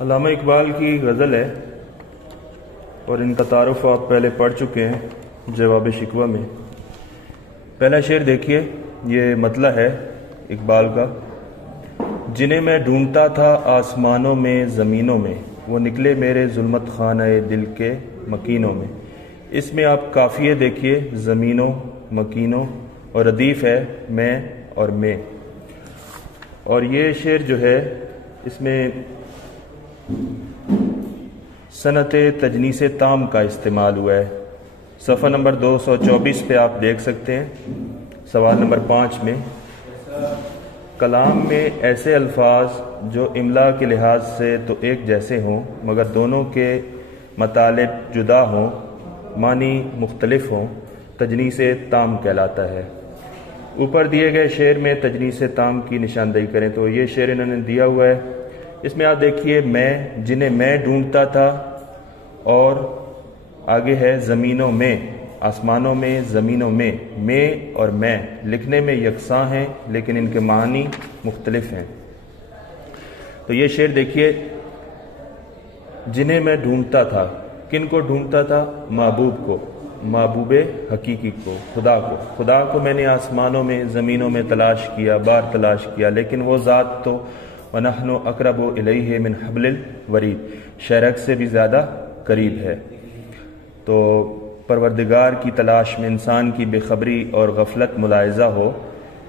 علامہ اقبال کی غزل ہے اور ان کا تعارف آپ پہلے پڑھ چکے ہیں جواب شکوہ میں۔ پہلا شعر دیکھیے، یہ مطلع ہے اقبال کا۔ جنہیں میں ڈھونڈتا تھا آسمانوں میں زمینوں میں، وہ نکلے میرے ظلمت خانہ دل کے مکینوں میں۔ اس میں آپ قافیے دیکھیے، زمینوں، مکینوں، اور ردیف ہے میں اور میں۔ اور یہ شعر جو ہے اس میں صنعت تجنیس تام کا استعمال ہوا ہے۔ صفحہ نمبر 224 پہ آپ دیکھ سکتے ہیں، سوال نمبر 5 میں۔ کلام میں ایسے الفاظ جو املا کے لحاظ سے تو ایک جیسے ہوں مگر دونوں کے مطالب جدا ہوں، معنی مختلف ہوں، تجنیس تام کہلاتا ہے۔ اوپر دیے گئے شعر میں تجنیس تام کی نشاندہی کریں تو یہ شعر انہوں نے دیا ہوا ہے۔ اس میں آپ دیکھیے، میں، جنہیں میں ڈھونڈتا تھا، اور آگے ہے زمینوں میں، آسمانوں میں، زمینوں میں اور میں لکھنے میں یکساں ہیں لیکن ان کے معنی مختلف ہیں۔ تو یہ شعر دیکھیے، جنہیں میں ڈھونڈتا تھا، کن کو ڈھونڈتا تھا؟ محبوب کو، محبوب حقیقی کو، خدا کو میں نے آسمانوں میں، زمینوں میں تلاش کیا، بار تلاش کیا، لیکن وہ ذات تو وَنَحْنُ أَقْرَبُ إِلَيْهِ مِنْ حَبْلِ الْوَرِيدِ، شہرگ سے بھی زیادہ قریب ہے۔ تو پروردگار کی تلاش میں انسان کی بے خبری اور غفلت ملاحظہ ہو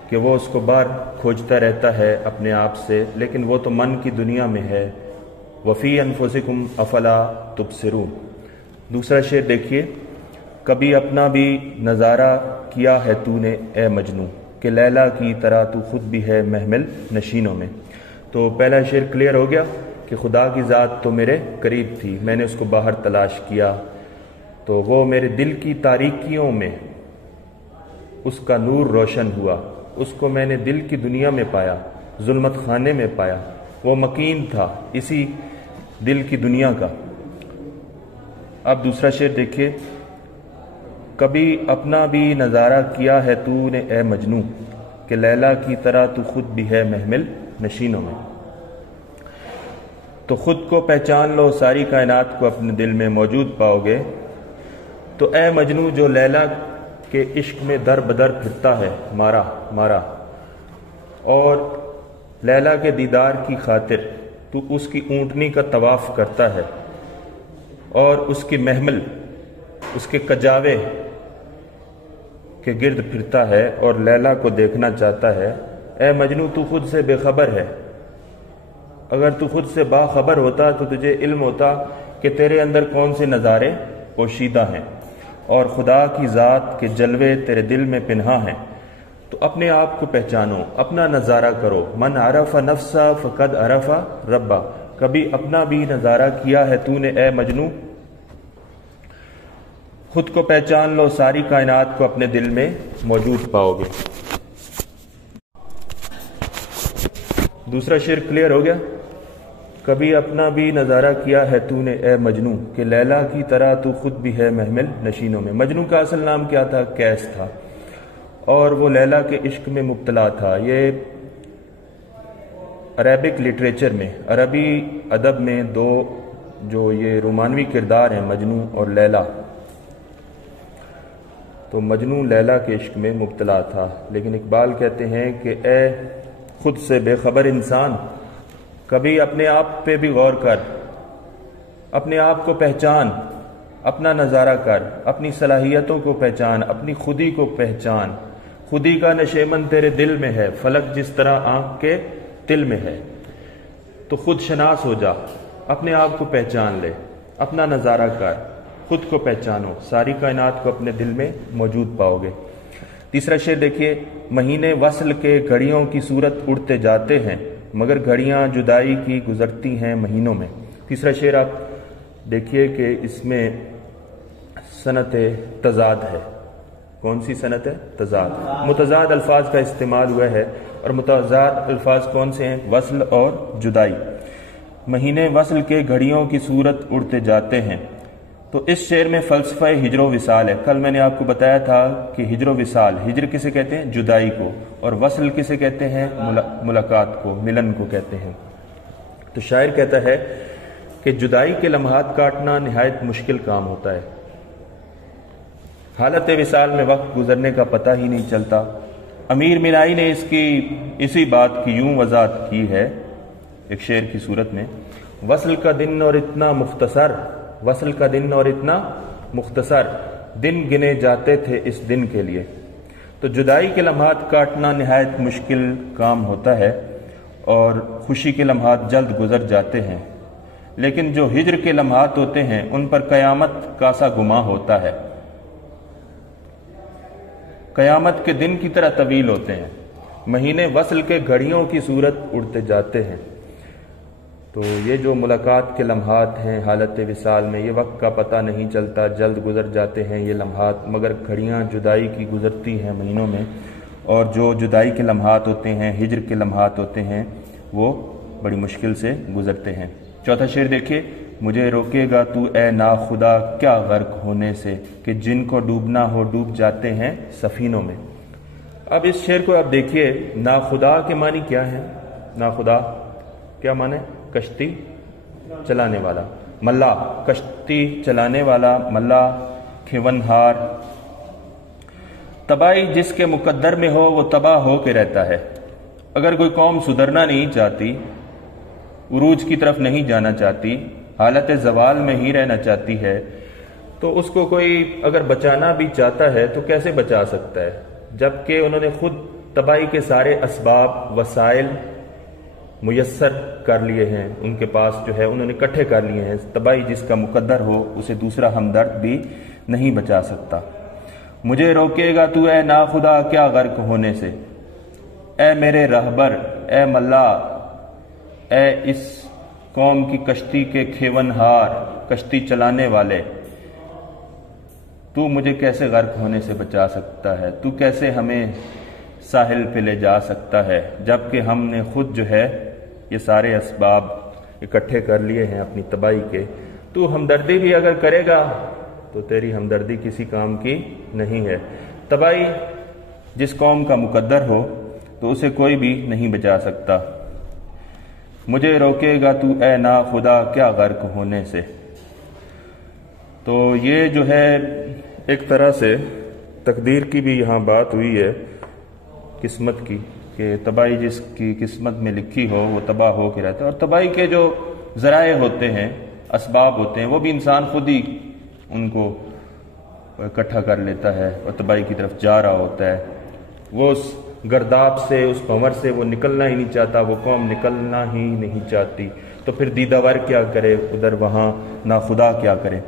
کہ وہ اس کو بار کھوجتا رہتا ہے اپنے آپ سے، لیکن وہ تو من کی دنیا میں ہے۔ وَفِي أَنفُسِكُمْ أَفَلَا تُبْصِرُونَ۔ دوسرا شعر دیکھیے، کبھی اپنا بھی نظارہ کیا ہے تو نے اے مجنوں، کہ لیلا کی طرح تو خود بھی ہے محمل نشینوں میں۔ تو پہلا شعر کلیئر ہو گیا کہ خدا کی ذات تو میرے قریب تھی، میں نے اس کو باہر تلاش کیا تو وہ میرے دل کی تاریکیوں میں اس کا نور روشن ہوا، اس کو میں نے دل کی دنیا میں پایا، ظلمت خانے میں پایا، وہ مکین تھا اسی دل کی دنیا کا۔ اب دوسرا شعر دیکھیے، کبھی اپنا بھی نظارہ کیا ہے تو نے اے مجنوں، کہ لیلا کی طرح تو خود بھی ہے محمل نشینوں میں۔ تو خود کو پہچان لو، ساری کائنات کو اپنے دل میں موجود پاؤ گے۔ تو اے مجنوں جو لیلا کے عشق میں در بدر پھرتا ہے مارا، اور لیلا کے دیدار کی خاطر تو اس کی اونٹنی کا طواف کرتا ہے اور اس کی محمل، اس کے کجاوے کے گرد پھرتا ہے اور لیلا کو دیکھنا چاہتا ہے۔ اے مجنوں تو خود سے بے خبر ہے، اگر تو خود سے باخبر ہوتا تو تجھے علم ہوتا کہ تیرے اندر کون سے نظارے پوشیدہ ہیں اور خدا کی ذات کے جلوے تیرے دل میں پنہاں ہیں۔ تو اپنے آپ کو پہچانو، اپنا نظارہ کرو۔ من عرف نفسا فقد عرف ربا۔ کبھی اپنا بھی نظارہ کیا ہے تو نے اے مجنوں؟ خود کو پہچان لو، ساری کائنات کو اپنے دل میں موجود پاؤ گے۔ دوسرا شعر کلیئر ہو گیا، کبھی اپنا بھی نظارہ کیا ہے تو نے اے مجنوں، کہ لیلا کی طرح تو خود بھی ہے محمل نشینوں میں۔ مجنوں کا اصل نام کیا تھا؟ قیس تھا، اور وہ لیلا کے عشق میں مبتلا تھا۔ یہ عربک لٹریچر میں، عربی ادب میں دو جو یہ رومانوی کردار ہیں، مجنوں اور لیلا، تو مجنوں لیلا کے عشق میں مبتلا تھا، لیکن اقبال کہتے ہیں کہ اے خود سے بے خبر انسان، کبھی اپنے آپ پہ بھی غور کر، اپنے آپ کو پہچان، اپنا نظارہ کر، اپنی صلاحیتوں کو پہچان، اپنی خودی کو پہچان۔ خودی کا نشیمن تیرے دل میں ہے، فلک جس طرح آنکھ کے تل میں ہے۔ تو خود شناس ہو جا، اپنے آپ کو پہچان لے، اپنا نظارہ کر، خود کو پہچانو، ساری کائنات کو اپنے دل میں موجود پاؤ گے۔ تیسرا شعر دیکھیے، مہینے وصل کے گھڑیوں کی صورت اڑتے جاتے ہیں مگر گھڑیاں جدائی کی گزرتی ہیں مہینوں میں۔ تیسرا شعر آپ دیکھیے کہ اس میں صنعت تضاد ہے۔ کون سی صنعت ہے؟ تضاد۔ متضاد الفاظ کا استعمال ہوا ہے، اور متضاد الفاظ کون سے ہیں؟ وصل اور جدائی۔ مہینے وصل کے گھڑیوں کی صورت اڑتے جاتے ہیں۔ تو اس شعر میں فلسفہ ہجر و وصال ہے۔ کل میں نے آپ کو بتایا تھا کہ ہجر و وصال، ہجر کسے کہتے ہیں؟ جدائی کو، اور وصل کسے کہتے ہیں؟ ملاقات کو، ملن کو کہتے ہیں۔ تو شاعر کہتا ہے کہ जुदाई के लम्हात काटना निहायत मुश्किल काम होता है। हालत विसाल में वक्त गुजरने का पता ही नहीं चलता। अमीर मीनाई ने इसी बात की यूं वजाहत की है एक शेर की सूरत में, वसल का दिन और इतना मुख्तसर, वसल का दिन और इतना मुख्तसर, दिन गिने जाते थे इस दिन के लिए। तो जुदाई के लम्हात काटना निहायत मुश्किल काम होता है और खुशी के लम्हात जल्द गुजर जाते हैं, लेकिन जो हिज्र के लम्हात होते हैं उन पर कयामत का सा गुमा होता है। कयामत के दिन की तरह तवील होते हैं, महीने वसल के घड़ियों की सूरत उड़ते जाते हैं। तो ये जो मुलाकात के लम्हात हैं हालत विसाल में, ये वक्त का पता नहीं चलता, जल्द गुजर जाते हैं ये लम्हात, मगर घड़ियाँ जुदाई की गुजरती हैं महीनों में, और जो जुदाई के लम्हात होते हैं, हिज्र के लम्हात होते हैं, वो बड़ी मुश्किल से गुजरते हैं। चौथा शेर देखिए, मुझे रोकेगा तू ए ना खुदा क्या गर्क होने से, कि जिनको डूबना हो डूब जाते हैं सफीनों में। अब इस शेर को आप देखिए, ना खुदा के मानी क्या है? ना खुदा क्या माने? कश्ती चलाने वाला, मल्ला, कश्ती चलाने वाला मल्ला, खेवनहार। तबाही जिसके मुकद्दर में हो वो तबाह हो के रहता है। अगर कोई कौम सुधरना नहीं चाहती, उरूज की तरफ नहीं जाना चाहती, हालत जवाल में ही रहना चाहती है, तो उसको कोई अगर बचाना भी चाहता है तो कैसे बचा सकता है, जबकि उन्होंने खुद तबाही के सारे असबाब वसाइल मुयस्सर कर लिए हैं, उनके पास जो है उन्होंने इकट्ठे कर लिए हैं। तबाही जिसका मुकद्दर हो उसे दूसरा हमदर्द भी नहीं बचा सकता। मुझे रोकेगा तू ए ना खुदा क्या गर्क होने से, ए मेरे रहबर, ए मल्ला, ए इस कौम की कश्ती के खेवनहार, कश्ती चलाने वाले, तू मुझे कैसे गर्क होने से बचा सकता है? तू कैसे हमें साहिल पे ले जा सकता है, जबकि हमने खुद जो है ये सारे असबाब इकट्ठे कर लिए हैं अपनी तबाही के। तू हमदर्दी भी अगर करेगा तो तेरी हमदर्दी किसी काम की नहीं है। तबाही जिस कौम का मुकद्दर हो तो उसे कोई भी नहीं बचा सकता। मुझे रोकेगा तू ए ना खुदा क्या गर्क होने से। तो ये जो है एक तरह से तकदीर की भी यहाँ बात हुई है, किस्मत की, कि तबाही जिसकी किस्मत में लिखी हो वो तबाह हो के रहता है। और तबाही के जो ज़राए होते हैं, असबाब होते हैं, वो भी इंसान खुद ही उनको इकट्ठा कर लेता है और तबाही की तरफ जा रहा होता है। वो उस गर्दाब से, उस भंवर से वो निकलना ही नहीं चाहता, वो कौम निकलना ही नहीं चाहती। तो फिर दीदावर क्या करे, उधर वहाँ ना खुदा क्या करे।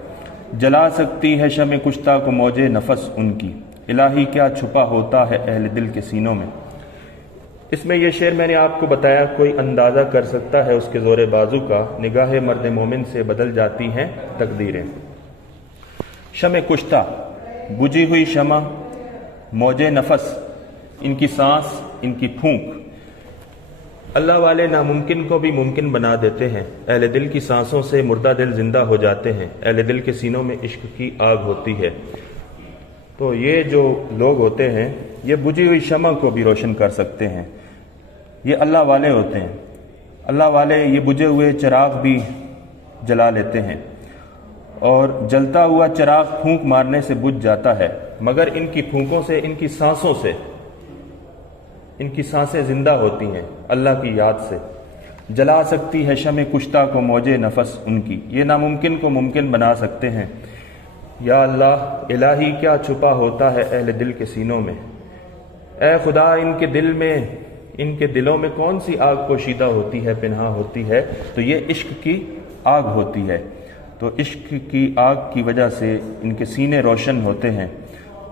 जला सकती है शमे कुश्ता को मौजे नफस उनकी, इलाही क्या छुपा होता है अहले दिल के सीनों में। इसमें यह शेर मैंने आपको बताया, कोई अंदाज़ा कर सकता है उसके ज़ोरे बाजू का। निगाह मर्द मोमिन से बदल जाती हैं तकदीरें। शमे कुश्ता, बुझी हुई शमा, मौजे नफस, इनकी सांस, इनकी फूंक। अल्लाह वाले नामुमकिन को भी मुमकिन बना देते हैं। अहले दिल की सांसों से मुर्दा दिल जिंदा हो जाते हैं। अहले दिल के सीनों में इश्क की आग होती है। तो ये जो लोग होते हैं ये बुझी हुई शमा को भी रोशन कर सकते हैं। ये अल्लाह वाले होते हैं। अल्लाह वाले ये बुझे हुए चिराग भी जला लेते हैं, और जलता हुआ चिराग फूंक मारने से बुझ जाता है, मगर इनकी फूंकों से, इनकी सांसों से, इनकी सांसें जिंदा होती हैं अल्लाह की याद से। जला सकती है शमे कुश्ता को मौजे नफस उनकी, ये नामुमकिन को मुमकिन बना सकते हैं। या अल्लाह, इलाही क्या छुपा होता है अहले दिल के सीनों में। ए खुदा, इनके दिल में, इनके दिलों में कौन सी आग पोशीदा होती है, पिन्हा होती है? तो ये इश्क की आग होती है। तो इश्क की आग की वजह से इनके सीने रोशन होते हैं,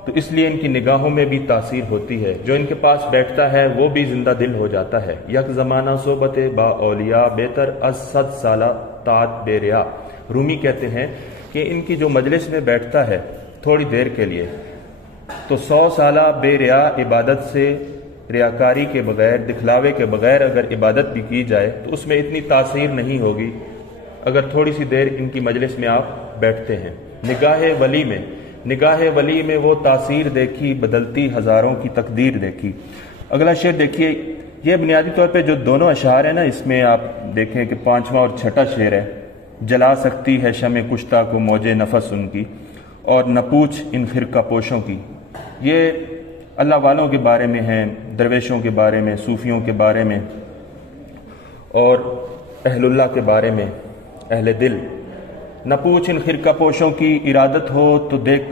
तो इसलिए इनकी निगाहों में भी तासीर होती है। जो इनके पास बैठता है वो भी जिंदा दिल हो जाता है। यक ज़माना सोबत बा औलिया बेहतर असद साला तात बेरिया। रूमी कहते हैं कि इनकी जो मजलिस में बैठता है थोड़ी देर के लिए, तो 100 साला बेरिया इबादत से, रियाकारी के बगैर, दिखलावे के बगैर अगर इबादत भी की जाए तो उसमें इतनी तासीर नहीं होगी अगर थोड़ी सी देर इनकी मजलिस में आप बैठते हैं। निगाह वली में वो तासीर देखी, बदलती हजारों की तकदीर देखी। अगला शेर देखिए, ये बुनियादी तौर पे जो दोनों अशार है ना, इसमें आप देखें कि 5वां और 6ठा शेर है, جلا سکتی ہے شمع کشتہ کو موج نفس ان کی، اور نہ پوچھ ان خرقہ پوشوں کی۔ یہ اللہ والوں کے بارے میں ہیں، درویشوں کے بارے میں، صوفیوں کے بارے میں اور اہل اللہ کے بارے میں، اہل دل۔ نہ پوچھ ان خرقہ پوشوں کی، ارادت ہو تو دیکھ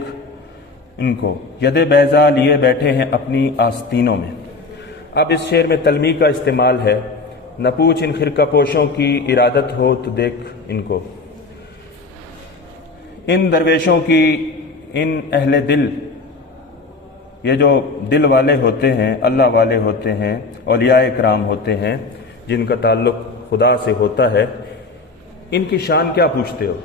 ان کو، ید بیضا لیے بیٹھے ہیں اپنی آستینوں میں۔ اب اس شعر میں تلمیح کا استعمال ہے، نہ پوچھ ان خرقہ پوشوں کی، ارادت ہو تو دیکھ ان کو۔ ان درویشوں کی، ان اہل دل، یہ جو دل والے ہوتے ہیں، اللہ والے ہوتے ہیں، اولیاء اکرام ہوتے ہیں، جن کا تعلق خدا سے ہوتا ہے، ان کی شان کیا پوچھتے ہو؟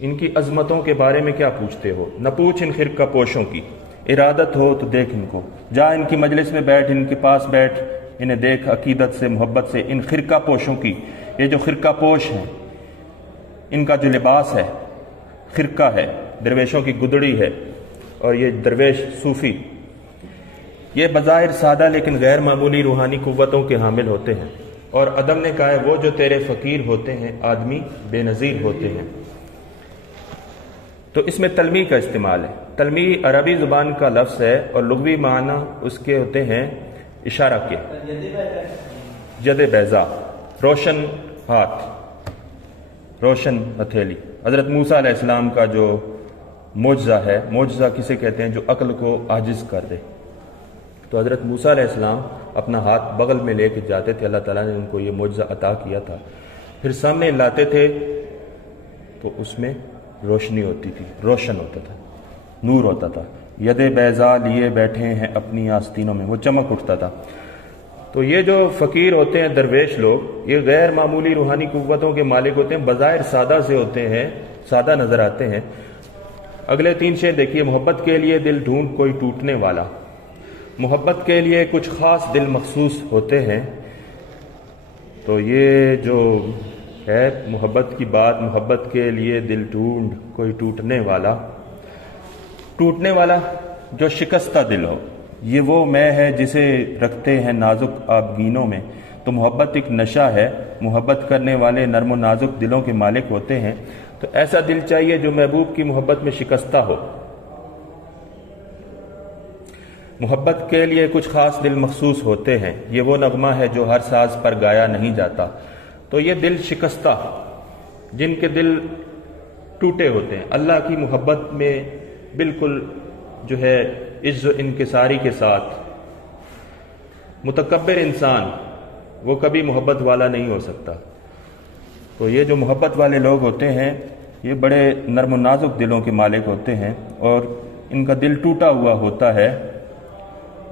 ان کی عظمتوں کے بارے میں کیا پوچھتے ہو؟ نہ پوچھ ان خرقہ پوشوں کی، ارادت ہو تو دیکھ ان کو، جا ان کی مجلس میں بیٹھ، ان کے پاس بیٹھ، انہیں دیکھ عقیدت سے، محبت سے۔ ان خرقہ پوشوں کی، یہ جو خرقہ پوش ہیں، ان کا جو لباس ہے خرقہ ہے، درویشوں کی گدڑی ہے، اور یہ درویش صوفی، یہ بظاہر سادہ لیکن غیر معمولی روحانی قوتوں کے حامل ہوتے ہیں۔ اور ادم نے کہا ہے وہ جو تیرے فقیر ہوتے ہیں آدمی بے نظیر ہوتے ہیں۔ تو اس میں تلمیح کا استعمال ہے۔ تلمیح عربی زبان کا لفظ ہے اور لغوی معنی اس کے ہوتے ہیں اشارہ کے، ید بیضا، روشن ہاتھ، روشن ہتھیلی۔ حضرت موسیٰ علیہ السلام کا جو معجزہ ہے، معجزہ کسے کہتے ہیں؟ جو عقل کو عاجز کر دے۔ تو حضرت موسیٰ علیہ السلام اپنا ہاتھ بغل میں لے کے جاتے تھے، اللہ تعالیٰ نے ان کو یہ معجزہ عطا کیا تھا، پھر سامنے لاتے تھے تو اس میں روشنی ہوتی تھی، روشن ہوتا تھا، نور ہوتا تھا۔ ید بیضا لیے بیٹھے ہیں اپنی آستینوں میں، وہ چمک اٹھتا تھا۔ تو یہ جو فقیر ہوتے ہیں، درویش لوگ، یہ غیر معمولی روحانی قوتوں کے مالک ہوتے ہیں، بظاہر سادہ سے ہوتے ہیں، سادہ نظر آتے ہیں۔ اگلے 3 شعر دیکھیے، محبت کے لیے دل ڈھونڈ کوئی ٹوٹنے والا، محبت کے لیے کچھ خاص دل مخصوص ہوتے ہیں۔ تو یہ جو ہے محبت کی بات، محبت کے لیے دل ڈھونڈ کوئی ٹوٹنے والا، ٹوٹنے والا جو شکستہ دل ہو، یہ وہ میں ہے جسے رکھتے ہیں نازک آبگینوں میں۔ تو محبت ایک نشہ ہے، محبت کرنے والے نرم و نازک دلوں کے مالک ہوتے ہیں۔ تو ایسا دل چاہیے جو محبوب کی محبت میں شکستہ ہو۔ محبت کے لیے کچھ خاص دل مخصوص ہوتے ہیں، یہ وہ نغمہ ہے جو ہر ساز پر گایا نہیں جاتا۔ تو یہ دل شکستہ، جن کے دل ٹوٹے ہوتے ہیں، اللہ کی محبت میں بالکل جو ہے عز و انکساری کے ساتھ، متکبر انسان وہ کبھی محبت والا نہیں ہو سکتا۔ تو یہ جو محبت والے لوگ ہوتے ہیں، یہ بڑے نرم و نازک دلوں کے مالک ہوتے ہیں، اور ان کا دل ٹوٹا ہوا ہوتا ہے،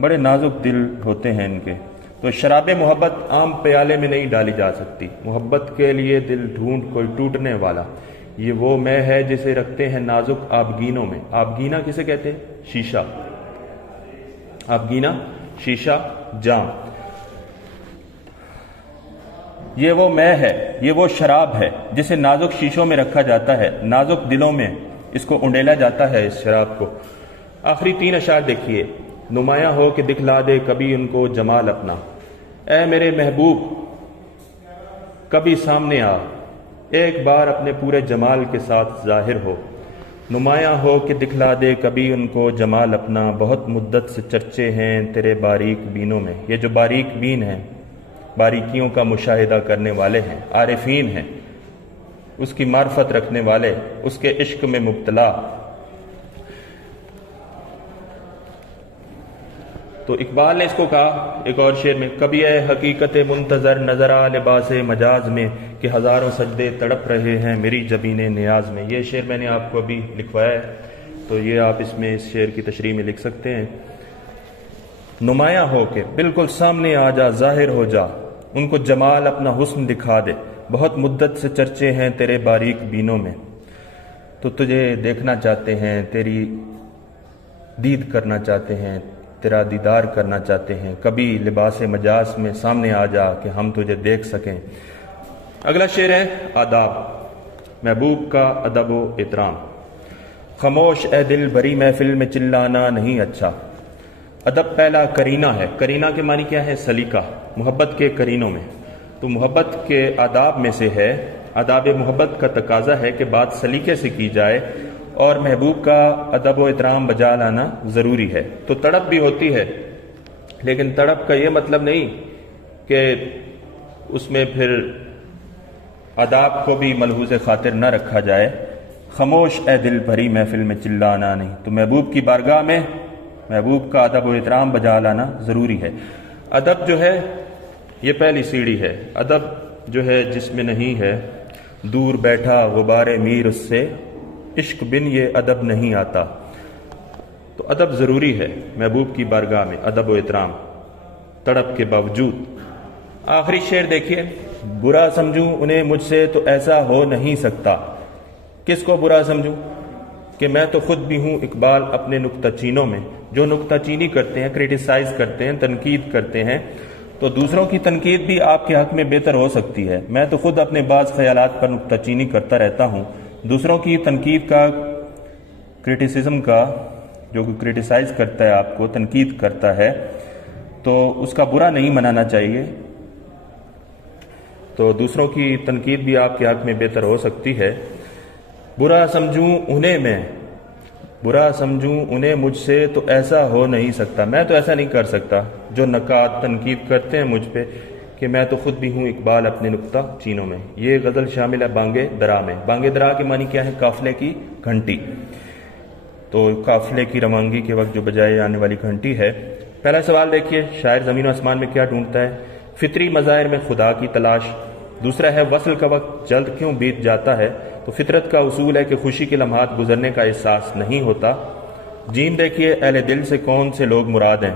بڑے نازک دل ہوتے ہیں ان کے۔ تو شراب محبت عام پیالے میں نہیں ڈالی جا سکتی۔ محبت کے لیے دل ڈھونڈ کوئی ٹوٹنے والا، یہ وہ میں ہے جسے رکھتے ہیں نازک آبگینوں میں۔ آبگینہ کسے کہتے ہیں؟ شیشہ، آبگینہ شیشہ، جام۔ یہ وہ میں ہے، یہ وہ شراب ہے جسے نازک شیشوں میں رکھا جاتا ہے، نازک دلوں میں اس کو انڈیلا جاتا ہے، اس شراب کو۔ آخری 3 اشعار دیکھیے، نمایاں ہو کہ دکھلا دے کبھی ان کو جمال اپنا، اے میرے محبوب کبھی سامنے آ، ایک بار اپنے پورے جمال کے ساتھ ظاہر ہو۔ نمایاں ہو کہ دکھلا دے کبھی ان کو جمال اپنا، بہت مدت سے چرچے ہیں تیرے باریک بینوں میں۔ یہ جو باریک بین ہیں، باریکیوں کا مشاہدہ کرنے والے ہیں، عارفین ہیں، اس کی معرفت رکھنے والے، اس کے عشق میں مبتلا۔ تو اقبال نے اس کو کہا ایک اور شعر میں، کبھی اے حقیقت منتظر نظر آ لباس مجاز میں، کہ ہزاروں سجدے تڑپ رہے ہیں میری جبین نیاز میں۔ یہ شعر میں نے آپ کو ابھی لکھوایا ہے، تو یہ آپ اس میں اس شعر کی تشریح میں لکھ سکتے ہیں۔ نمایاں ہو کے بالکل سامنے آ جا، ظاہر ہو جا، ان کو جمال اپنا حسن دکھا دے، بہت مدت سے چرچے ہیں تیرے باریک بینوں میں۔ تو تجھے دیکھنا چاہتے ہیں، تیری دید کرنا چاہتے ہیں، تیرا دیدار کرنا چاہتے ہیں، کبھی لباس مجاز میں سامنے آ جا کہ ہم تجھے دیکھ سکیں۔ اگلا شعر ہے آداب، محبوب کا ادب و احترام۔ خاموش اے دل بھری محفل میں چلانا نہیں اچھا۔ ادب پہلا کرینہ ہے، کرینہ کے معنی کیا ہے؟ سلیقہ، محبت کے کرینوں میں۔ تو محبت کے آداب میں سے ہے आदाब मोहब्बत का तकाजा है कि बात सलीके से की जाए और महबूब का अदब व एहतराम बजा लाना ज़रूरी है। तो तड़प भी होती है, लेकिन तड़प का ये मतलब नहीं कि उसमें फिर आदाब को भी मलहूज़ खातिर न रखा जाए। खामोश ए दिल भरी महफिल में चिल्लाना नहीं। तो महबूब की बारगाह में महबूब का अदब व एहतराम बजा लाना ज़रूरी है। अदब जो है ये पहली सीढ़ी है। अदब जो है जिसमें नहीं है, दूर बैठा गुबारे मीर उससे, इश्क बिन ये अदब नहीं आता। तो अदब ज़रूरी है महबूब की बारगाह में, अदब व एहतराम तड़प के बावजूद। आखिरी शेर देखिए, बुरा समझूं उन्हें मुझसे तो ऐसा हो नहीं सकता। किसको बुरा समझूं? कि मैं तो खुद भी हूं इकबाल अपने नुक्ताचीनों में। जो नुक्ताचीनी करते हैं, क्रिटिसाइज करते हैं, तनकीद करते हैं, तो दूसरों की तनकीद भी आपके हक में बेहतर हो सकती है। मैं तो खुद अपने बाज़ ख्यालात पर नुक्ताचीनी करता रहता हूं। दूसरों की तनकीद का, क्रिटिसिज्म का, जो क्रिटिसाइज करता है, आपको तनकीद करता है, तो उसका बुरा नहीं मनाना चाहिए। तो दूसरों की तनकीद भी आपके हक में बेहतर हो सकती है। बुरा समझूं उन्हें मैं, बुरा समझूं उन्हें मुझसे तो ऐसा हो नहीं सकता। मैं तो ऐसा नहीं कर सकता। जो नकात तनकीद करते हैं मुझ पे कि मैं तो खुद भी हूं इकबाल अपने नुक्ता चीनों में। ये गज़ल शामिल है बांगे दरा में। बांगे दरा के मानी क्या है? काफिले की घंटी। तो काफिले की रवानगी के वक्त जो बजाई जाने वाली घंटी है। पहला सवाल देखिए, शायर ज़मीन और आसमान में क्या ढूंढता है? फितरी मज़ाहिर में खुदा की तलाश। दूसरा है वसल का वक्त जल्द क्यों बीत जाता है? तो फितरत का उसूल है कि खुशी के लम्हात गुजरने का एहसास नहीं होता। जीम देखिए, अहले दिल से कौन से लोग मुराद हैं?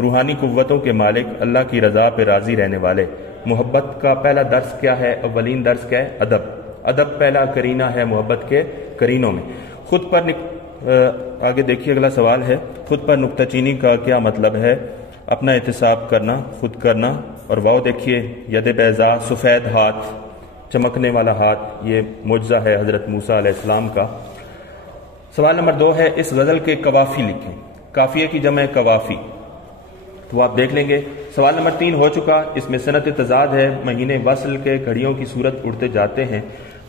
रूहानी कुव्वतों के मालिक, अल्लाह की रज़ा पे राज़ी रहने वाले। मोहब्बत का पहला दर्स क्या है? अव्वलीन दर्स क्या है? अदब। अदब पहला करीना है मोहब्बत के करीनों में। खुद पर आगे देखिए अगला सवाल है, खुद पर नुक्ताचीनी का क्या मतलब है? अपना एहतिसाब करना, खुद करना। और वाव देखिए, यद बैज़ा, सफ़ेद हाथ, चमकने वाला हाथ, ये मुजज़ा है हज़रत मूसा अलैहिस्सलाम का। सवाल नंबर 2 है, इस गज़ल के कवाफ़ी लिखें। काफ़िए की जमा कवाफ़ी, तो आप देख लेंगे। सवाल नंबर 3 हो चुका, इसमें सनत तज़ाद है। महीने वसल के घड़ियों की सूरत उड़ते जाते हैं,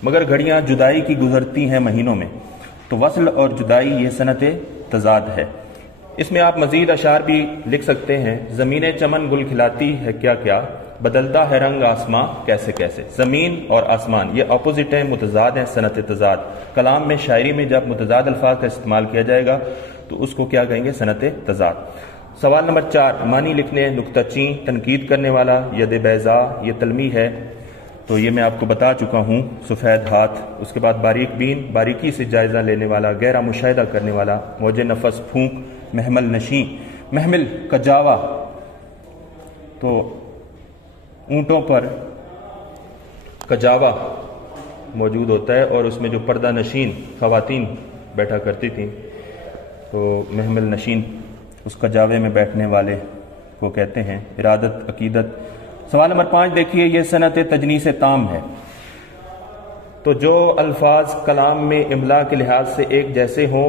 मगर घड़ियाँ जुदाई की गुजरती हैं महीनों में। तो वसल और जुदाई ये सनत तज़ाद है। इसमें आप मजीद अशार भी लिख सकते हैं। ज़मीन चमन गुल खिलाती है क्या क्या, बदलता है रंग आसमां कैसे कैसे। ज़मीन और आसमान ये अपोजिट हैं, मुतज़ाद हैं, सनत तज़ाद। कलाम में, शायरी में जब मुतज़ाद अल्फाज का इस्तेमाल किया जाएगा तो उसको क्या कहेंगे? सनत तज़ाद। सवाल नंबर 4, मानी लिखने। नुक्ताचीन, तनकीद करने वाला, यद बैज़ा, ये तलमी है, तो ये मैं आपको बता चुका हूँ। सफ़ेद हाथ, उसके बाद बारीक बीन, बारीकी से जायज़ा लेने वाला, गहरा मुशाहिदा करने वाला, मौजे नफस फूंक, महमल नशी। महमिल कजावा, तो ऊंटों पर कजावा मौजूद होता है और उसमें जो पर्दा नशीन खवातीन बैठा करती थी, तो महमिल नशीन उस कजावे में बैठने वाले को कहते हैं। इरादत, अकीदत। सवाल नंबर 5 देखिए, ये सनत तजनीस ताम है। तो जो अल्फाज कलाम में इमला के लिहाज से एक जैसे हों,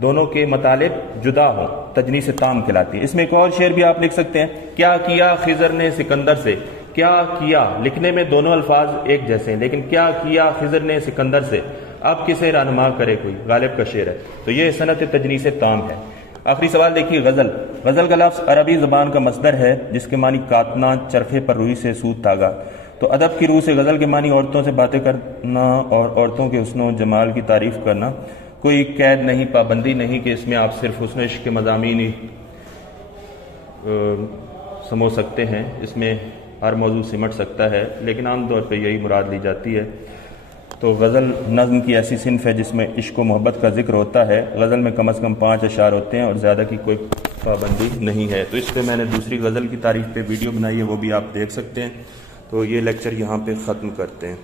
दोनों के मतलब जुदा हों, तजनीस ताम कहलाती है। इसमें एक और शेर भी आप लिख सकते हैं, क्या किया खिजर ने सिकंदर से। क्या किया लिखने में दोनों अल्फाज एक जैसे हैं, लेकिन क्या किया खिजर ने सिकंदर से, अब किसे रहनुमा करे कोई, गालिब का शेर है। तो ये सनत तजनीस ताम है। आखिरी सवाल देखिए, गजल। गजल का लफ्ज़ अरबी ज़बान का मस्दर है, जिसके मानी काटना, चरखे पर रुई से सूत धागा। तो अदब की रूह से गजल के मानी औरतों से बातें करना और औरतों के हुस्न जमाल की तारीफ करना। कोई कैद नहीं, पाबंदी नहीं कि इसमें आप सिर्फ हुस्न इश्क के मज़ामीन ही समझ सकते हैं। इसमें हर मौजू सिमट सकता है, लेकिन आमतौर पर यही मुराद ली जाती है। तो गज़ल नज़्म की ऐसी सिन्फ है जिसमें इश्क व मोहब्बत का जिक्र होता है। गज़ल में कम से कम 5 अशार होते हैं और ज़्यादा की कोई पाबंदी नहीं है। तो इस पर मैंने दूसरी गज़ल की तारीफ पे वीडियो बनाई है, वो भी आप देख सकते हैं। तो ये लेक्चर यहाँ पे ख़त्म करते हैं।